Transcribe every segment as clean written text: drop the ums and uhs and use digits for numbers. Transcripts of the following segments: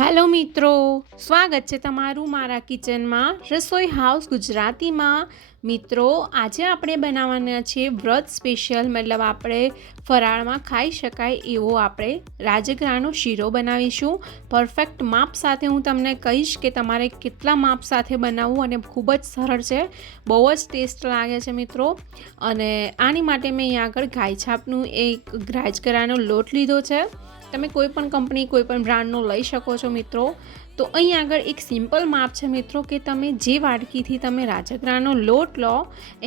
Hello મિત્રો, સ્વાગત છે તમારું મારા કિચનમાં રસોઈ હાઉસ ગુજરાતીમાં। મિત્રો, આજે આપણે બનાવવાના છે વ્રત સ્પેશિયલ, મતલબ આપણે ફરાળમાં ખાઈ શકાય એવો આપણે રાજગરાનો શીરો બનાવીશું। પરફેક્ટ માપ સાથે હું તમને કહીશ કે તમારે કેટલા માપ સાથે બનાવવું, અને ખૂબ જ સરળ છે, બહુ જ ટેસ્ટ લાગે છે મિત્રો। અને આની માટે મેં અહીંયા આગળ ગાય છાપનું એક રાજગરાનો લોટ લીધો છે। તમે કોઈ પણ કંપની કોઈ પણ બ્રાન્ડનો લઈ શકો છો મિત્રો। તો અહીં આગળ એક સિમ્પલ માપ છે મિત્રો કે તમે જે વાડકીથી તમે રાજગરાનો લોટ લો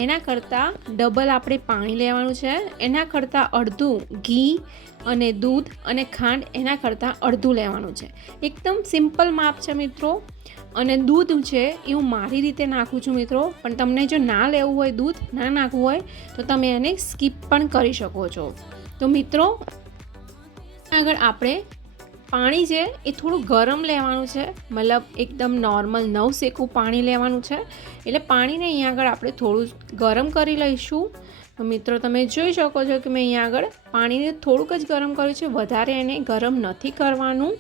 એના કરતાં ડબલ આપણે પાણી લેવાનું છે, એના કરતાં અડધું ઘી અને દૂધ અને ખાંડ એના કરતાં અડધું લેવાનું છે। એકદમ સિમ્પલ માપ છે મિત્રો। અને દૂધ છે એ હું મારી રીતે નાખું છું મિત્રો, પણ તમને જો ના લેવું હોય, દૂધ ના નાખવું હોય તો તમે એને સ્કીપ પણ કરી શકો છો। તો મિત્રો આગળ આપણે પાણી છે એ થોડું ગરમ લેવાનું છે, મતલબ એકદમ નોર્મલ નવસેકું પાણી લેવાનું છે। એટલે પાણીને અહીંયા આગળ આપણે થોડું ગરમ કરી લઈશું। તો મિત્રો તમે જોઈ શકો છો કે મેં અહીંયા આગળ પાણીને થોડુંક જ ગરમ કર્યું છે, વધારે એને ગરમ નથી કરવાનું,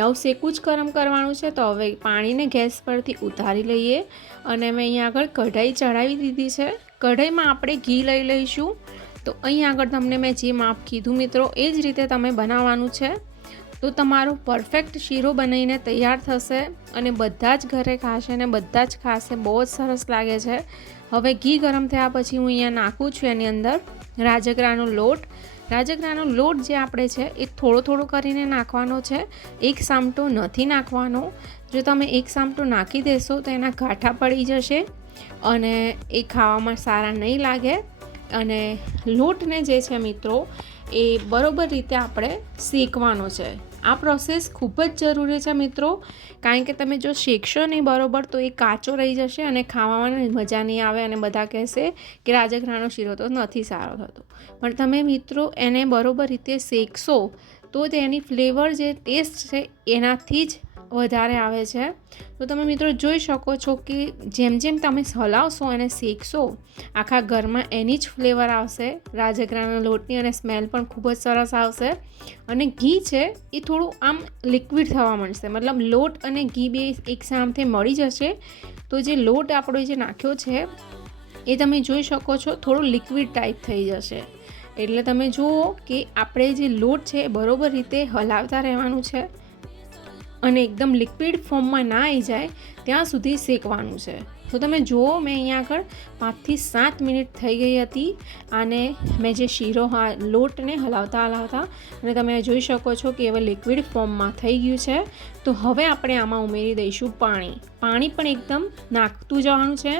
નવસેકું જ ગરમ કરવાનું છે। તો હવે પાણીને ગેસ પરથી ઉતારી લઈએ અને મેં અહીંયા આગળ કઢાઈ ચડાવી દીધી છે। કઢાઈમાં આપણે ઘી લઈ લઈશું। તો અહીં આગળ તમને મેં જે માપ કીધું મિત્રો એ જ રીતે તમે બનાવવાનું છે। તો તમારો પરફેક્ટ શીરો બનીને તૈયાર થશે અને બધા જ ઘરે ખાશે અને બધા જ ખાશે, બહુ જ સરસ લાગે છે। હવે ઘી ગરમ થયા પછી હું અહીંયા નાખું છું એની અંદર રાજગરાનો લોટ। રાજગરાનો લોટ જે આપણે છે એ થોડો થોડો કરીને નાખવાનો છે, એક સામટો નથી નાખવાનો। જો તમે એક સામટો નાખી દેશો તો એના ગાંઠા પડી જશે અને એ ખાવામાં સારા નહીં લાગે। અને લોટને જે છે મિત્રો એ બરોબર રીતે આપણે શેકવાનો છે। આ પ્રોસેસ ખૂબ જ જરૂરી છે મિત્રો, કારણ કે તમે જો શેકશો નહીં બરોબર તો એ કાચો રહી જશે અને ખાવામાં મજા નહીં આવે અને બધા કહેશે કે રાજગરાનો શીરો તો નથી સારો થતો। પણ તમે મિત્રો એને બરોબર રીતે શેકશો તો તેની ફ્લેવર જે ટેસ્ટ છે એનાથી જ વધારે આવે છે। તો તમે મિત્રો જોઈ શકો છો કે જેમ જેમ તમે હલાવશો અને શેકશો આખા ઘરમાં એની જ ફ્લેવર આવશે રાજગરાના લોટની, અને સ્મેલ પણ ખૂબ જ સરસ આવશે। અને ઘી છે એ થોડું આમ લિક્વિડ થવા માંડશે, મતલબ લોટ અને ઘી બે એક સાથે મળી જશે તો જે લોટ આપણો જે નાખ્યો છે એ તમે જોઈ શકો છો થોડું લિક્વિડ ટાઈપ થઈ જશે। એટલે તમે જુઓ કે આપણે જે લોટ છે એ બરોબર રીતે હલાવતા રહેવાનું છે અને એકદમ લિક્વિડ ફોર્મમાં ના આવી જાય ત્યાં સુધી શેકવાનું છે। તો તમે જુઓ મેં અહીંયા આગળ 5 થી 7 મિનિટ થઈ ગઈ હતી અને મેં જે શીરો લોટને હલાવતા અને તમે જોઈ શકો છો કે હવે લિક્વિડ ફોર્મમાં થઈ ગયું છે। તો હવે આપણે આમાં ઉમેરી દઈશું પાણી। પાણી પણ એકદમ નાખતું જવાનું છે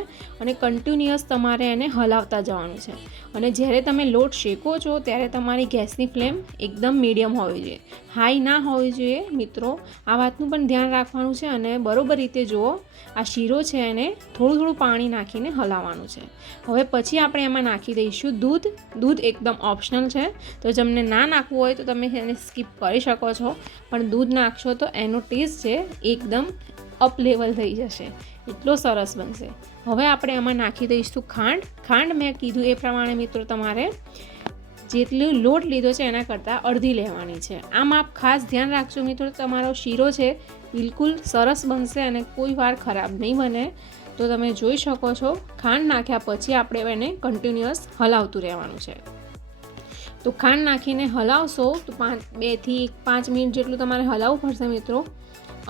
અને કન્ટિન્યુઅસ તમારે એને હલાવતા જવાનું છે। અને જ્યારે તમે લોટ શેકો છો ત્યારે તમારી ગેસની ફ્લેમ એકદમ મીડિયમ હોવી જોઈએ, હાઈ ના હોવી જોઈએ મિત્રો, આ વાતનું પણ ધ્યાન રાખવાનું છે। અને બરોબર રીતે જુઓ આ શીરો છે એને થોડું થોડું પાણી નાખીને હલાવવાનું છે। હવે પછી આપણે એમાં નાખી દઈશું દૂધ। દૂધ એકદમ ઓપ્શનલ છે, તો જેમને ના નાખવું હોય તો તમે એને સ્કીપ કરી શકો છો, પણ દૂધ નાખશો તો એનો ટેસ્ટ છે એકદમ અપ લેવલ થઈ જશે, એટલો સરસ બનશે। હવે આપણે એમાં નાખી દઈશું ખાંડ। ખાંડ મેં કીધું એ પ્રમાણે મિત્રો તમારે જેટલું લોટ લીધો છે એના કરતાં અડધી લેવાની છે। આમ આપ ખાસ ધ્યાન રાખજો મિત્રો, તમારો શીરો છે બિલકુલ સરસ બનશે અને કોઈ વાર ખરાબ નહીં બને। તો તમે જોઈ શકો છો ખાંડ નાખ્યા પછી આપણે એને કન્ટિન્યુઅસ હલાવતું રહેવાનું છે। તો ખાંડ નાખીને હલાવશો તો 2 થી 5 મિનિટ જેટલું તમારે હલાવવું પડશે મિત્રો,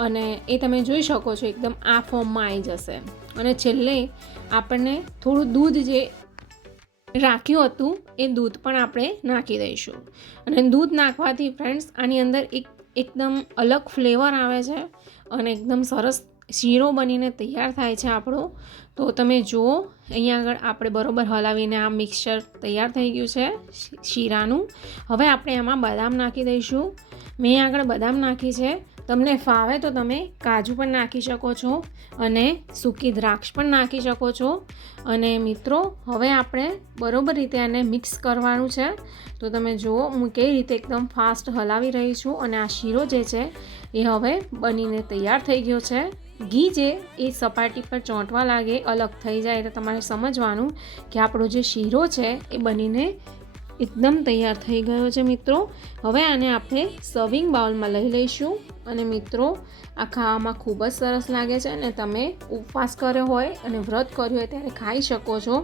અને એ તમે જોઈ શકો છો એકદમ આ ફોર્મમાં આવી જશે। અને છેલ્લે આપણને થોડું દૂધ જે રાખ્યું હતું એ દૂધ પણ આપણે નાખી દઈશું। અને દૂધ નાખવાથી ફ્રેન્ડ્સ આની અંદર એકદમ અલગ ફ્લેવર આવે છે અને એકદમ સરસ શીરો બનીને તૈયાર થાય છે આપણો। તો તમે જુઓ અહીંયા આગળ આપણે બરોબર હલાવીને આ મિક્સચર તૈયાર થઈ ગયું છે શીરાનું। હવે આપણે એમાં બદામ નાખી દઈશું। મેં આગળ બદામ નાખી છે, તમને ફાવે તો તમે કાજુ પણ નાખી શકો છો અને સૂકી દ્રાક્ષ પણ નાખી શકો છો। અને મિત્રો હવે આપણે બરોબર રીતે એને મિક્સ કરવાનું છે। તો તમે જુઓ હું કઈ રીતે એકદમ ફાસ્ટ હલાવી રહી છું અને આ શીરો જે છે એ હવે બનીને તૈયાર થઈ ગયો છે। ઘી જે એ સપાટી પર ચોંટવા લાગે, અલગ થઈ જાય એટલે તમારે સમજવાનું કે આપણો જે શીરો છે એ બનીને એકદમ તૈયાર થઈ ગયો છે મિત્રો. હવે આને આપણે સર્વિંગ બાઉલમાં લઈ લઈશું. અને મિત્રો આ ખાવામાં ખૂબ જ સરસ લાગે છે અને તમે ઉપવાસ કર્યો હોય અને વ્રત કર્યું હોય ત્યારે ખાઈ શકો છો.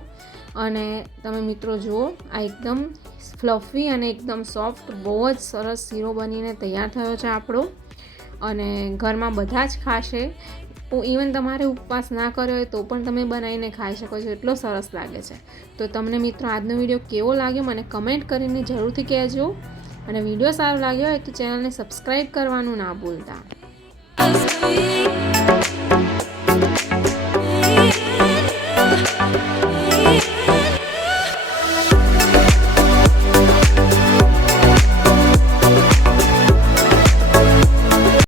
અને તમે મિત્રો જુઓ, આ એકદમ ફ્લફી અને એકદમ સોફ્ટ બહુ જ સરસ શીરો બનીને તૈયાર થયો છે આપણો. અને ઘરમાં બધા જ ખાશે. ઇવન તમારે ઉપવાસ ના કર્યો હોય તો પણ તમે બનાવીને ખાઈ શકો છો, એટલો સરસ લાગે છે. તો તમને મિત્રો આજનો વિડીયો કેવો લાગ્યો મને કમેન્ટ કરીને જરૂરથી કહેજો. અને વિડીયો સારો લાગ્યો હોય તો ચેનલને સબસ્ક્રાઈબ કરવાનું ના ભૂલતા.